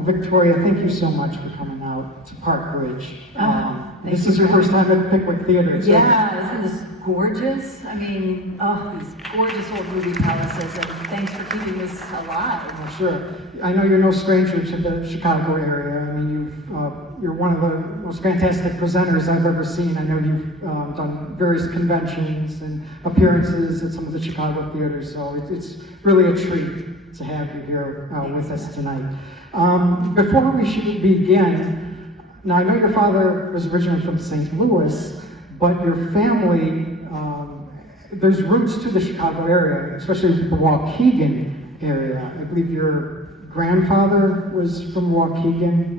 Well, Victoria, thank you so much for coming out to Park Ridge. This you is your first time at Pickwick Theater. So yeah, isn't this gorgeous? I mean, oh, these gorgeous old movie palaces, and thanks for keeping this alive. Well, sure. I know you're no stranger to the Chicago area. I mean, you're one of the most fantastic presenters I've ever seen. I know you've done various conventions and appearances at some of the Chicago theaters, so it's really a treat to have you here with us tonight. Before we should begin, now I know your father was originally from St. Louis, but your family, there's roots to the Chicago area, especially the Waukegan area. I believe your grandfather was from Waukegan,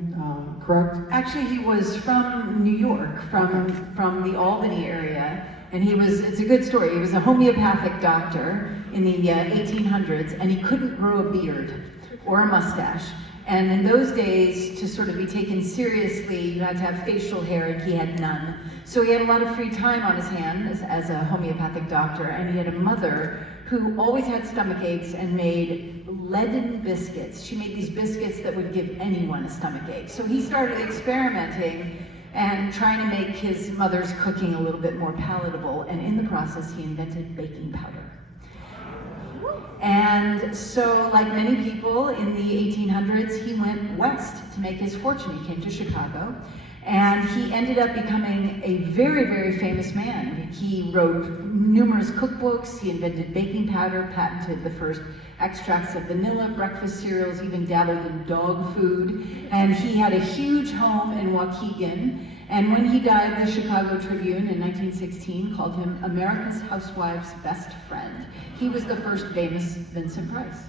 correct? Actually, he was from New York, from the Albany area, and it's a good story. He was a homeopathic doctor in the 1800s, and he couldn't grow a beard or a mustache. And in those days, to sort of be taken seriously, you had to have facial hair, and he had none. So he had a lot of free time on his hands as a homeopathic doctor, and he had a mother who always had stomach aches and made leaden biscuits. She made these biscuits that would give anyone a stomach ache. So he started experimenting and trying to make his mother's cooking a little bit more palatable, and in the process, he invented baking powder. And so, like many people in the 1800s, he went west to make his fortune. He came to Chicago, and he ended up becoming a very, very famous man. He wrote numerous cookbooks, he invented baking powder, patented the first extracts of vanilla, breakfast cereals, even dabbled in dog food. And he had a huge home in Waukegan. And when he died, the Chicago Tribune in 1916 called him America's housewife's best friend. He was the first famous Vincent Price.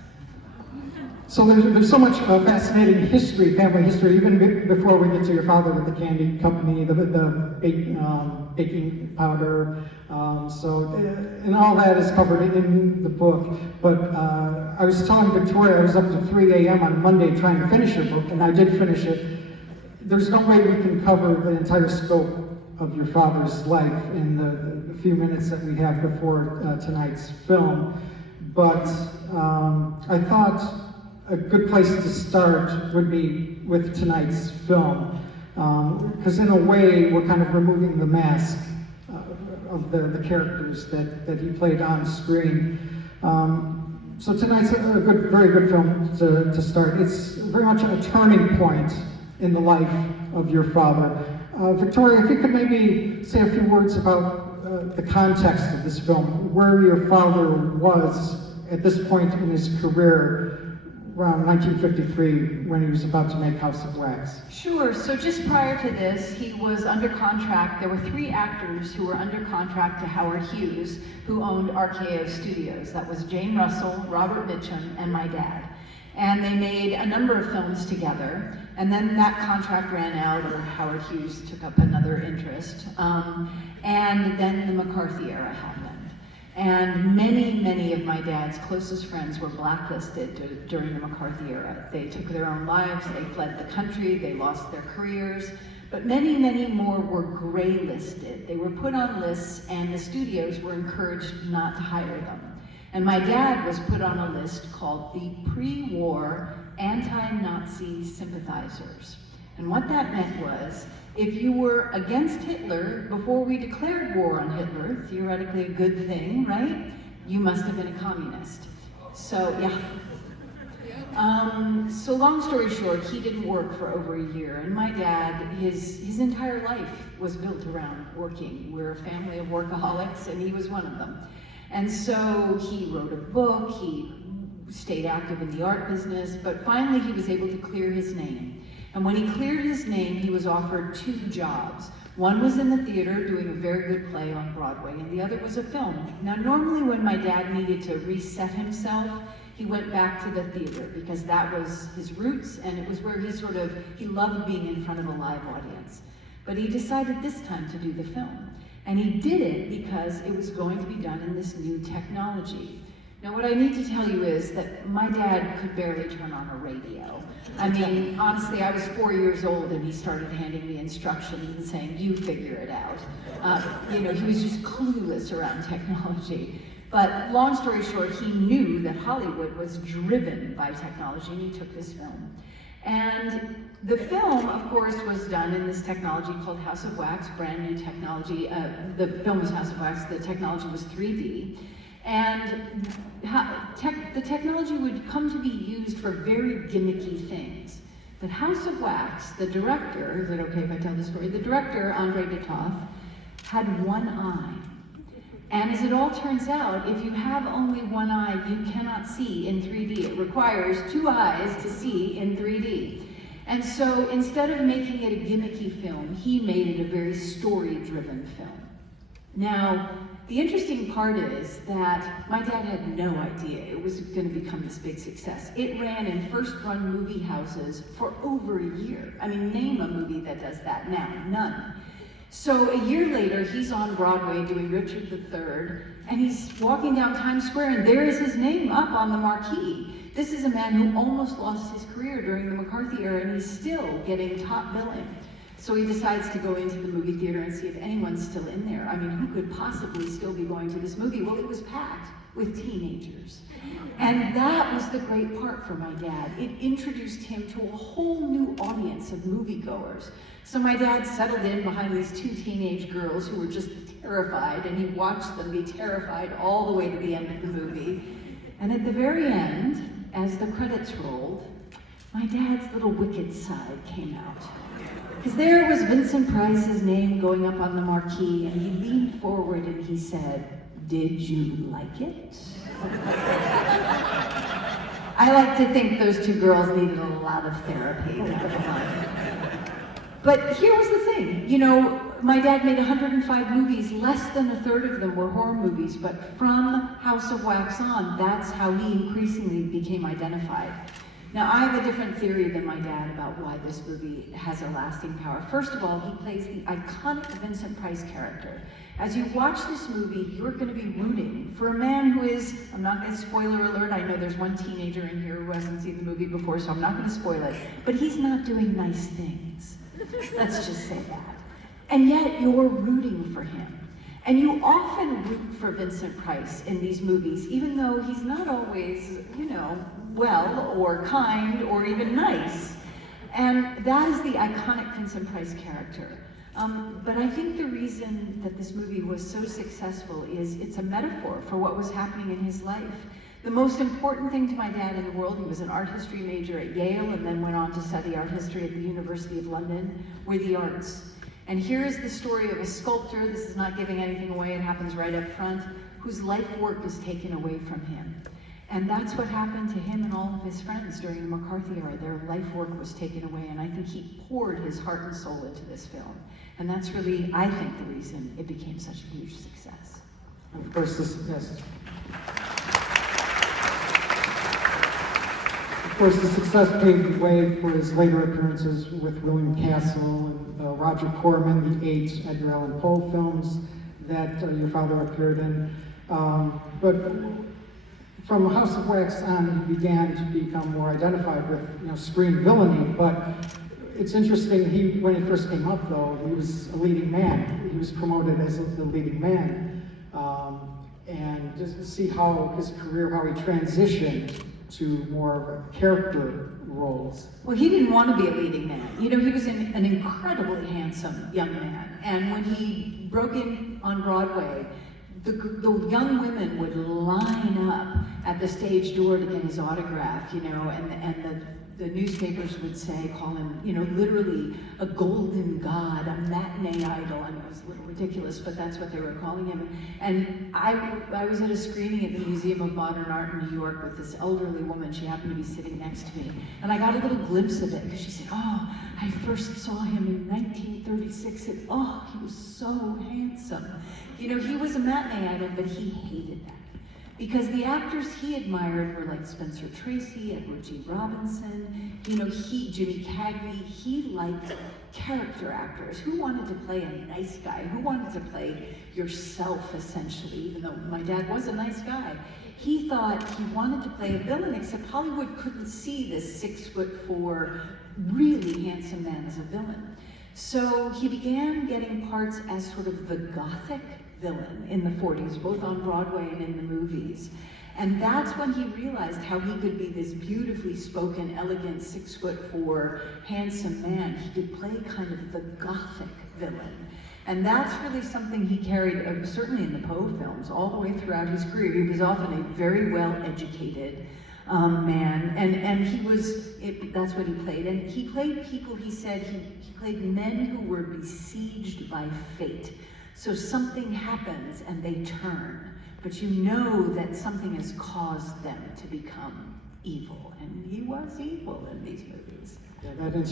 So there's so much fascinating history, family history, even before we get to your father with the candy company, the baking powder. And all that is covered in the book. But I was telling Victoria, I was up to 3 a.m. on Monday trying to finish your book, and I did finish it. There's no way we can cover the entire scope of your father's life in the few minutes that we have before tonight's film. But I thought a good place to start would be with tonight's film. Because in a way, we're kind of removing the mask of the characters that he played on screen. So tonight's a very good film to start. It's very much a turning point in the life of your father. Victoria, if you could maybe say a few words about the context of this film, where your father was at this point in his career, around 1953, when he was about to make House of Wax. Sure, so just prior to this, he was under contract. There were 3 actors who were under contract to Howard Hughes, who owned RKO Studios. That was Jane Russell, Robert Mitchum, and my dad. And they made a number of films together, and then that contract ran out, or Howard Hughes took up another interest, and then the McCarthy era happened. And many of my dad's closest friends were blacklisted during the McCarthy era. They took their own lives, they fled the country, they lost their careers, but many more were gray listed. They were put on lists, and the studios were encouraged not to hire them. And my dad was put on a list called the Pre-War Anti-Nazi Sympathizers. And what that meant was, if you were against Hitler before we declared war on Hitler, theoretically a good thing, right? You must have been a communist. So, yeah. So long story short, he didn't work for over a year. And my dad, his entire life was built around working. We're a family of workaholics, and he was one of them. And so he wrote a book, he stayed active in the art business, but finally he was able to clear his name. And when he cleared his name, he was offered 2 jobs. One was in the theater doing a very good play on Broadway, and the other was a film. Now normally when my dad needed to reset himself, he went back to the theater because that was his roots, and it was where he loved being in front of a live audience. But he decided this time to do the film. And he did it because it was going to be done in this new technology. Now what I need to tell you is that my dad could barely turn on a radio. I mean, honestly, I was 4 years old and he started handing me instructions and saying, you figure it out. He was just clueless around technology. But long story short, he knew that Hollywood was driven by technology, and he took this film. And the film, of course, was done in this technology called House of Wax, brand new technology. The film was House of Wax, the technology was 3D. And the technology would come to be used for very gimmicky things. But House of Wax, the director, is it okay if I tell the story? The director, Andre Detoff, had one eye. And as it all turns out, if you have only one eye, you cannot see in 3D. It requires two eyes to see in 3D. And so instead of making it a gimmicky film, he made it a very story-driven film. Now, the interesting part is that my dad had no idea it was going to become this big success. It ran in first-run movie houses for over a year. I mean, name a movie that does that now, none. So a year later, he's on Broadway doing Richard III, and he's walking down Times Square, and there is his name up on the marquee. This is a man who almost lost his career during the McCarthy era, and he's still getting top billing. So he decides to go into the movie theater and see if anyone's still in there. I mean, who could possibly still be going to this movie? Well, it was packed with teenagers. And that was the great part for my dad. It introduced him to a whole new audience of moviegoers. So my dad settled in behind these two teenage girls who were just terrified, and he watched them be terrified all the way to the end of the movie. And at the very end, as the credits rolled, my dad's little wicked side came out. Because there was Vincent Price's name going up on the marquee, and he leaned forward and he said, "Did you like it?" I like to think those two girls needed a lot of therapy that time. But here was the thing, you know, my dad made 105 movies, less than a third of them were horror movies, but from House of Wax on, that's how he increasingly became identified. Now, I have a different theory than my dad about why this movie has a lasting power. First of all, he plays the iconic Vincent Price character. As you watch this movie, you're going to be rooting for a man who is, I'm not going to spoiler alert, I know there's one teenager in here who hasn't seen the movie before, so I'm not going to spoil it, but he's not doing nice things. Let's just say that. And yet, you're rooting for him. And you often root for Vincent Price in these movies, even though he's not always, you know, well or kind or even nice. And that is the iconic Vincent Price character. But I think the reason that this movie was so successful is it's a metaphor for what was happening in his life. The most important thing to my dad in the world, he was an art history major at Yale and then went on to study art history at the University of London, were the arts. And here is the story of a sculptor, this is not giving anything away, it happens right up front, whose life work is taken away from him. And that's what happened to him and all of his friends during the McCarthy era. Their life work was taken away, and I think he poured his heart and soul into this film. And that's really, I think, the reason it became such a huge success. Of course, yes. Of course, the success paved the way for his later appearances with William Castle and Roger Corman, the 8 Edgar Allan Poe films that your father appeared in. But from House of Wax on, he began to become more identified with, screen villainy. But it's interesting, when he first came up, though, he was a leading man. He was promoted as the leading man. And just to see how his career, how he transitioned to more character roles. Well, he didn't want to be a leading man. He was an incredibly handsome young man. And when he broke in on Broadway, the young women would line up at the stage door to get his autograph, and the newspapers would call him, literally a golden god, a matinee idol. I mean, it was a little ridiculous, but that's what they were calling him. And I was at a screening at the Museum of Modern Art in New York with this elderly woman. She happened to be sitting next to me. And I got a little glimpse of it, because she said, "Oh, I first saw him in 1936, and oh, he was so handsome." He was a matinee idol, but he hated that. Because the actors he admired were like Spencer Tracy, Edward G. Robinson, Jimmy Cagney. He liked character actors who wanted to play a nice guy, who wanted to play yourself, essentially, even though my dad was a nice guy. He thought he wanted to play a villain, except Hollywood couldn't see this 6'4", really handsome man as a villain. So he began getting parts as sort of the gothic villain in the 40s, both on Broadway and in the movies. And that's when he realized how he could be this beautifully spoken, elegant, 6'4", handsome man. He could play kind of the gothic villain. And that's really something he carried, certainly in the Poe films, all the way throughout his career. He was often a very well-educated man, and he was, that's what he played. And he played people, he said, he played men who were besieged by fate. So something happens and they turn, but you know that something has caused them to become evil. And he was evil in these movies. Yeah, that